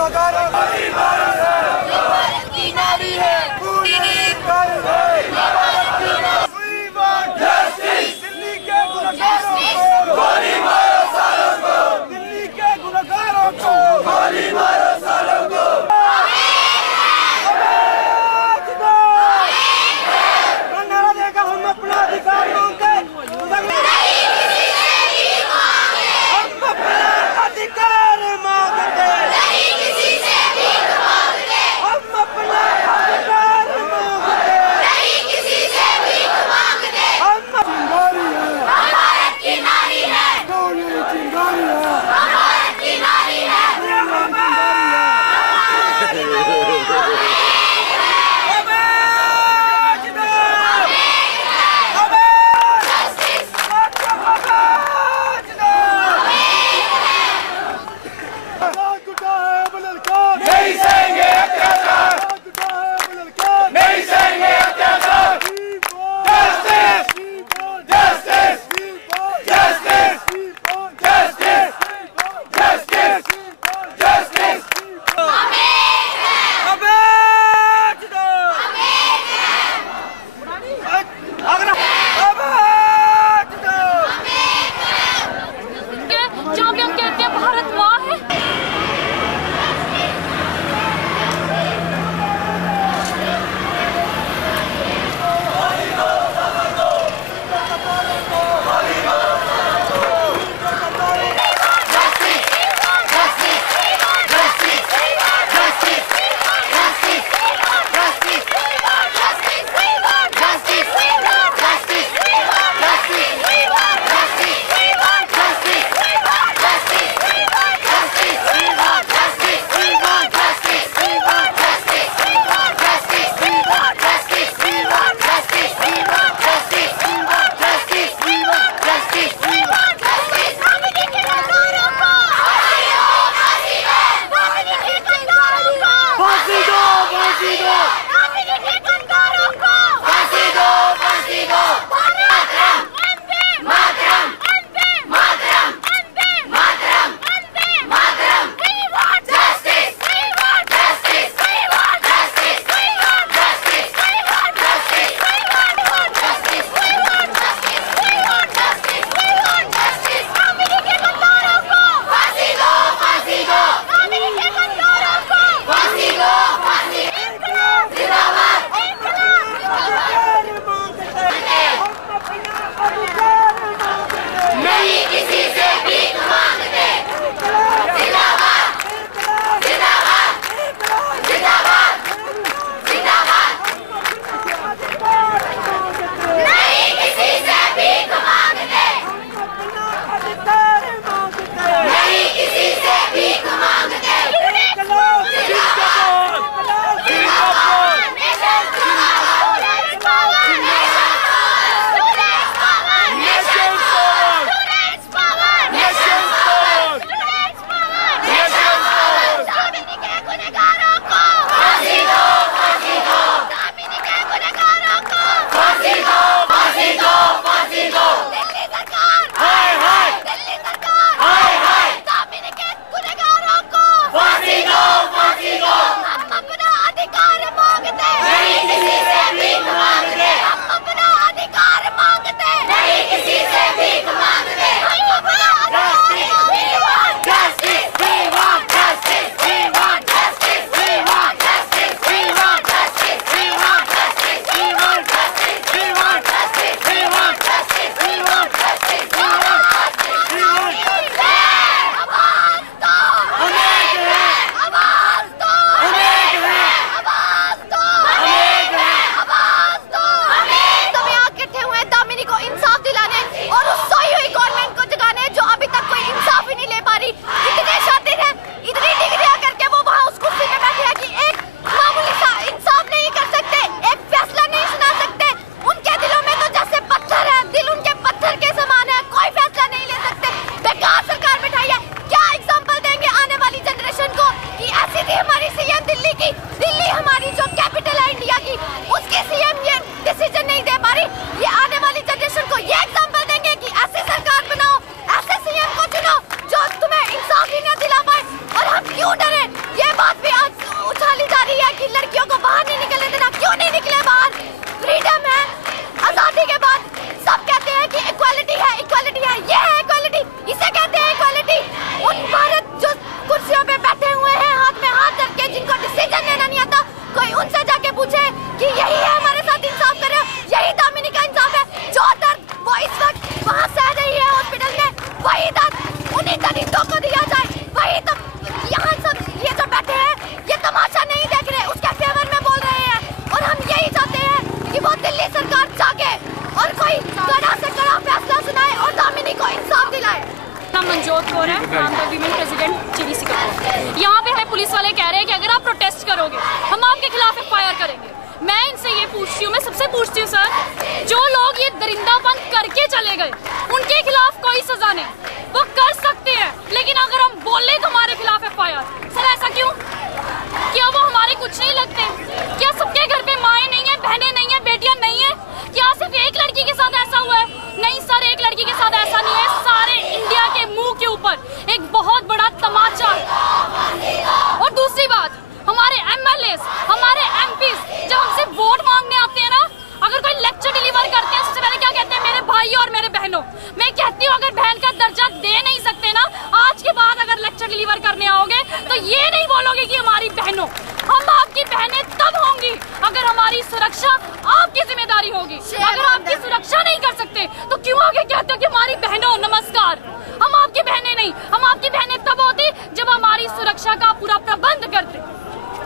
गुनहगारों की नारी है दिल्ली के गुनहगारों को गोली मारो सालों को, दिल्ली के गुनहगारों को गोली मारो सालों को। नारा देगा हम अपना अधिकार मांगे, हम अपना अधिकार मांगते। नवजोत कौर है, from the women president GDC Kapoor. यहाँ पे हमें पुलिस वाले कह रहे हैं कि अगर आप प्रोटेस्ट करोगे हम आपके खिलाफ एफआईआर करेंगे। मैं इनसे ये पूछती हूँ, मैं सबसे पूछती हूँ सर, जो लोग ये दरिंदापन करके चले गए उनके खिलाफ कोई सजा नहीं, वो कर सकते हैं, लेकिन अगर हम बोले तो हमारे खिलाफ एफआईआर। सर ऐसा क्यों? क्या वो हमारे कुछ नहीं लगते? क्या सबके घर पे माएँ नहीं है, बहनें नहीं है, बेटियां नहीं है? क्या सिर्फ एक लड़की के साथ ऐसा हुआ है? नहीं सर, एक लड़की के साथ ऐसा नहीं है, सारे इंडिया के मुंह के ऊपर एक बहुत बड़ा तमाचा। और दूसरी बात, हमारे एमएलएस, हमारे एमपीज जब हमसे वोट मांगने आते हैं ना, अगर कोई लेक्चर डिलीवर करते हैं सबसे पहले क्या कहते हैं? मेरे भाई और मेरे बहनों। मैं कहती हूँ अगर बहन का दर्जा दे नहीं सकते ना, आज के बाद अगर लेक्चर डिलीवर करने आओगे तो ये नहीं बोलोगे कि हमारी बहनों। हम आपकी बहनें तब होंगी अगर हमारी सुरक्षा आपकी जिम्मेदारी होगी। अगर आपकी सुरक्षा नहीं कर सकते तो क्यों आगे कहते हो कि हमारी बहनों नमस्कार? हम आपकी बहनें नहीं, हम आपकी बहनें तब होती जब हमारी सुरक्षा का पूरा प्रबंध करते।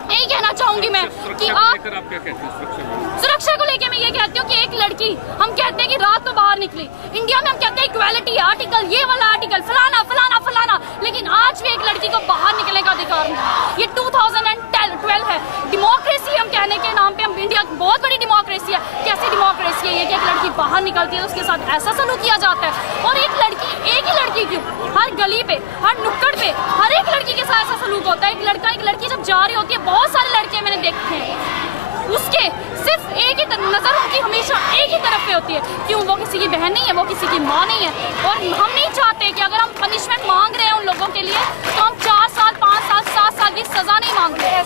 यही कहना चाहूंगी मैं कि आप क्या कहते हैं सुरक्षा को लेके? मैं ये कहती हूँ कि एक लड़की, हम कहते हैं कि रात को बाहर निकली, इंडिया में हम कहते हैं इक्वालिटी आर्टिकल, ये वाला आर्टिकल, फलाना फलाना फलाना, लेकिन आज भी एक लड़की को बाहर निकलने का अधिकार नहीं। ये 2012 है। डेमोक्रेसी हम कहने के नाम पे, हम इंडिया बहुत बड़ी डेमोक्रेसी है। कैसी डेमोक्रेसी है ये कि एक लड़की बाहर निकलती है उसके साथ ऐसा सलूक किया जाता है? और एक लड़की, एक ही लड़की क्यों, हर गली पे, हर नुक्कड़ पे, हर एक लड़की के साथ ऐसा सलूक होता है। एक लड़की जब जा रही होती है, बहुत सारे लड़के मैंने देखे हैं, उसके सिर्फ एक ही नजर उनकी हमेशा एक ही तरफ पे होती है। क्यों? वो किसी की बहन नहीं है, वो किसी की माँ नहीं है। और हम नहीं चाहते कि अगर हम पनिशमेंट मांग रहे हैं उन लोगों के लिए तो हम 4 साल, 5 साल, 7 साल की सजा नहीं मांग रहे।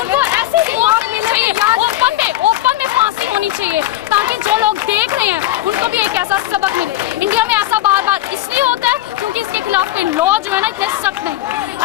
उनको ऐसी मौत मिलनी चाहिए, ओपन में फांसी होनी चाहिए, ताकि जो लोग देख रहे हैं उनको भी एक ऐसा सबक मिले। इंडिया में ऐसा बार बार इसलिए होता है क्योंकि इसके खिलाफ कोई लॉ जो है ना इतने सख्त नहीं,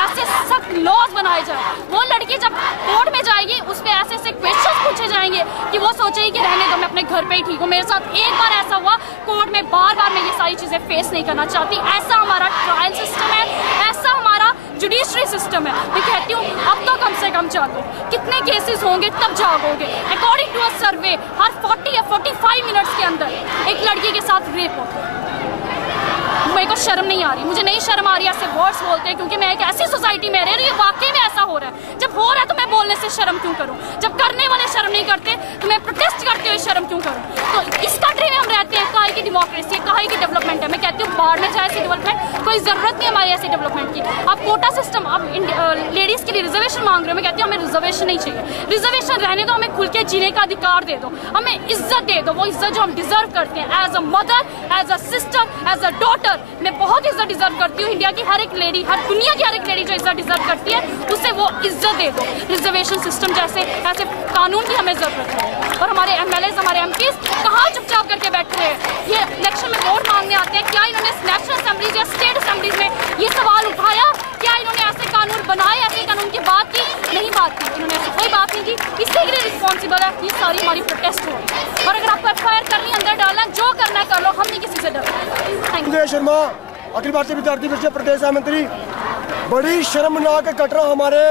ऐसे सख्त लॉज बनाए जाए। वो लड़की जब कोर्ट में जाएगी उस पर ऐसे ऐसे क्वेश्चन पूछे जाएंगे कि वो सोचेगी कि रहने दो, मैं अपने घर पे ही ठीक हूँ। मेरे साथ एक बार ऐसा हुआ कोर्ट में, बार बार मैं ये सारी चीजें फेस नहीं करना चाहती। ऐसा हमारा ट्रायल सिस्टम है, ऐसा हमारा जुडिशरी सिस्टम है। मैं कहती हूँ अब तो कम से कम जागो, कितने केसेस होंगे तब जागोगे। अकॉर्डिंग टू अ सर्वे हर 40 या 45 मिनट्स के अंदर एक लड़की के साथ रेप होता है। मेरे को शर्म नहीं आ रही, मुझे नहीं शर्म आ रही ऐसे वर्ड्स बोलते हैं, क्योंकि मैं एक ऐसी सोसाइटी में रह रही हूँ वाकई में ऐसा हो रहा है। जब हो रहा है तो मैं बोलने से शर्म क्यों करूँ? जब करने वाले शर्म नहीं करते तो मैं प्रोटेस्ट करते हुए शर्म क्यों करूँ? तो इस कंट्री में हम रहते हैं, काहे की डेमोक्रेसी है, काहे की डेवलपमेंट है। मैं कहती हूँ बाहर में जाए ऐसी डेवलपमेंट, कोई जरूरत नहीं हमारी ऐसी डेवलपमेंट की। आप कोटा सिस्टम, आप लेडीज के लिए रिजर्वेशन मांग रहे हो, मैं कहती हूँ हमें रिजर्वेशन नहीं चाहिए। रिजर्वेशन रहने दो, हमें खुल के जीने का अधिकार दे दो, हमें इज्जत दे दो, वो इज्जत जो हम डिजर्व करते हैं। As a mother, as a sister, as a daughter, मैं बहुत इज्जत डिजर्व करती हूँ। इंडिया की हर एक लेडी, हर दुनिया की हर एक लेडी जो इज्जत डिजर्व करती है उसे वो इज्जत दे दो। रिजर्वेशन सिस्टम जैसे ऐसे कानून की हमें जरूरत है। और हमारे एमएलए, हमारे एमपीज कहाँ चुपचाप करके बैठे हैं? ये इलेक्शन में वोट मांगने आते हैं, क्या इन्होंने नेशनल असेंबलीज या स्टेट असेंबलीज में ये सवाल उठाया? क्या इन्होंने ऐसे कानून बनाए, ऐसे कानून की बात की? नहीं बात की, इन्होंने ऐसी कोई बात नहीं की। इससे के लिए रिस्पॉन्सिबल है ये सारी हमारी प्रोटेस्ट हो। और अगर आपको एफआईआर करनी, अंदर डालना, जो करना है कर लो, हम नहीं किसी से डरते। Thank you. शर्मा, अखिल भारतीय विद्यार्थी परिषद प्रदेश मंत्री। बड़ी शर्मनाक घटना हमारे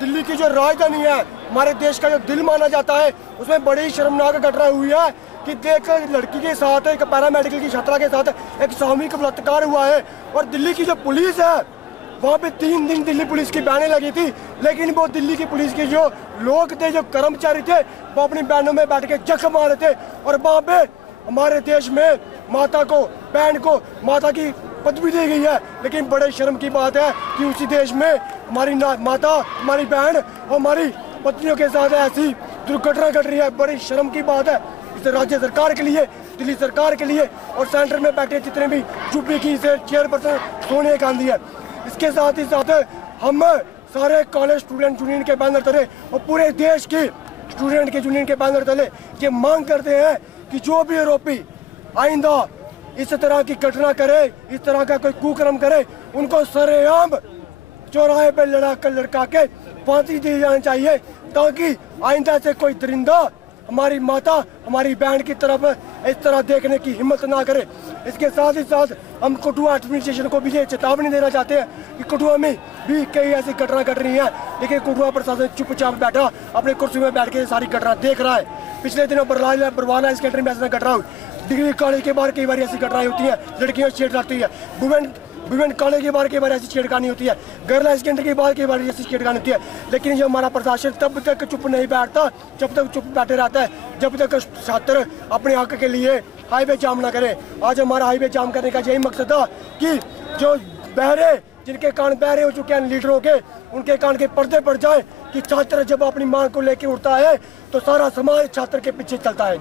दिल्ली की जो राजधानी है, हमारे देश का जो दिल माना जाता है, उसमें बड़ी शर्मनाक घटना हुई है कि एक लड़की के साथ, एक पैरामेडिकल की छात्रा के साथ एक सामूहिक बलात्कार हुआ है। और दिल्ली की जो पुलिस है वहाँ पे 3 दिन दिल्ली पुलिस की बैनें लगी थी, लेकिन वो दिल्ली की पुलिस के जो लोग थे, जो कर्मचारी थे, वो अपनी बैनों में बैठ के जख्म मार रहे थे। और वहाँ पे हमारे देश में माता को, बहन को माता की पदवी दी गई है, लेकिन बड़े शर्म की बात है कि उसी देश में हमारी माता, हमारी बहन और हमारी पत्नियों के साथ ऐसी दुर्घटना घट रही है। बड़ी शर्म की बात है इस राज्य सरकार के लिए, दिल्ली सरकार के लिए, और सेंटर में बैठे जितने भी यूपी की चेयरपर्सन सोनिया गांधी है। इसके साथ ही साथ हम सारे कॉलेज स्टूडेंट यूनियन के बैनर तले और पूरे देश की स्टूडेंट के यूनियन के बैनर तले ये मांग करते हैं कि जो भी आरोपी आइंदा इस तरह की घटना करे, इस तरह का कोई कुकर्म करे, उनको सरेआम चौराहे पे लड़का के फांसी दी जानी चाहिए, ताकि आइंदा से कोई दरिंदा हमारी माता, हमारी बहन की तरफ इस तरह देखने की हिम्मत ना करे। इसके साथ ही साथ हम कठुआ एडमिनिस्ट्रेशन को भी ये चेतावनी देना चाहते हैं कि कठुआ में भी कई ऐसी घटना घट रही है, लेकिन कठुआ प्रशासन चुपचाप बैठा अपने कुर्सी में बैठ के सारी घटना देख रहा है। पिछले दिनों बरवाला सेक्टर में ऐसा घटना हुई, डिग्री कॉलेज के बाहर कई बार ऐसी घटनाएं होती है, लड़कियां छेड़ जाती है। वुमेन विभिन्न कॉलेज के बारे ऐसी छेड़खानी होती है, गर्ल हाई सेकेंडरी के बारे ऐसी छेड़खानी होती है, लेकिन जो हमारा प्रशासन तब तक चुप नहीं बैठता जब तक चुप बैठे रहता है, जब तक छात्र अपने हक के लिए हाईवे जाम ना करे। आज हमारा हाईवे जाम करने का यही मकसद था कि जो बहरे, जिनके कान बहरे हो चुके हैं लीडरों के, उनके कान के पर्दे पड़ जाए कि छात्र जब अपनी मांग को लेकर उठता है तो सारा समाज छात्र के पीछे चलता है।